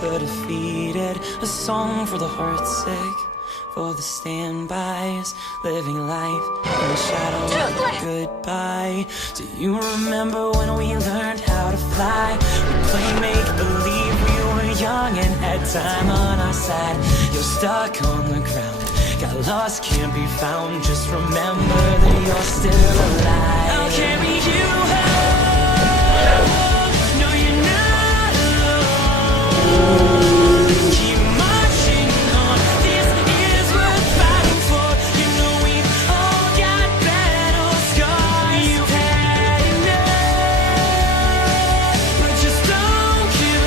the defeated, a song for the heartsick, for the standbys, living life in the shadow of goodbye. Do you remember when we learned how to fly? We played make-believe, we were young and had time on our side. You're stuck on the ground, got lost, can't be found. Just remember that you're still alive. I'll carry you home. No, you're not alone. Keep marching on. This is worth fighting for. You know we've all got battle scars. You've had enough, but just don't give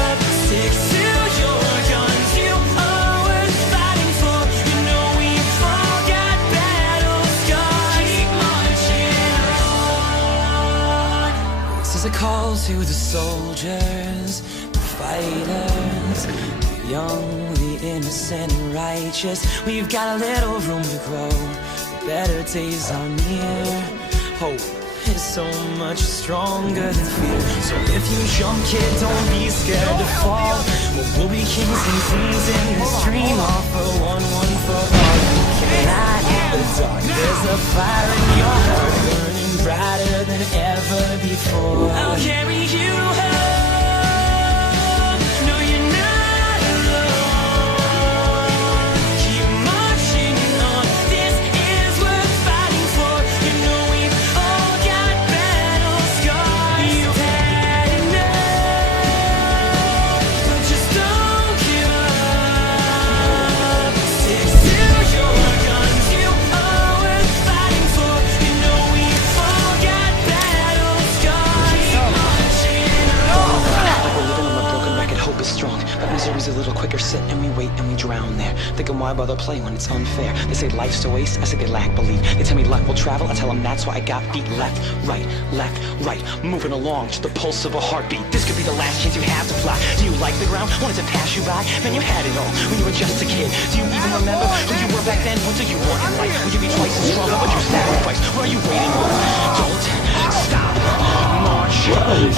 up. Stick to your guns. You are worth fighting for. You know we've all got battle scars. Keep marching on. This is a call to the soldiers, the fighters, the young, the innocent and righteous. We've got a little room to grow. The better days are near. Hope is so much stronger than fear. So if you jump, kid, don't be scared to fall. We'll be kings and queens in this dream. All for one for all. You cannot hit the dark. There's a fire in your heart, burning brighter than ever before. I'll carry you home. No, you're not alone. Keep marching on. This is worth fighting for. You know we've all got battle scars. You've had enough, but just don't give up. Stick to your guns. You are worth fighting for. You know we've all got battle scars. Keep marching on. Like we're living on a broken record, hope is strong, but misery's a little quicker. Sit and we wait and we drown there, thinking why bother playing when it's unfair. They say life's a waste, I say they lack belief. They tell me luck will travel, I tell them that's why I got feet. Left, right, moving along to the pulse of a heartbeat. This could be the last chance you have to fly. Do you like the ground? Wanted to pass you by? Man, you had it all when you were just a kid. Do you even remember who you were back then? What do you want in life? Will you be twice as strong? What you sacrifice? What are you waiting on? Don't stop, march on.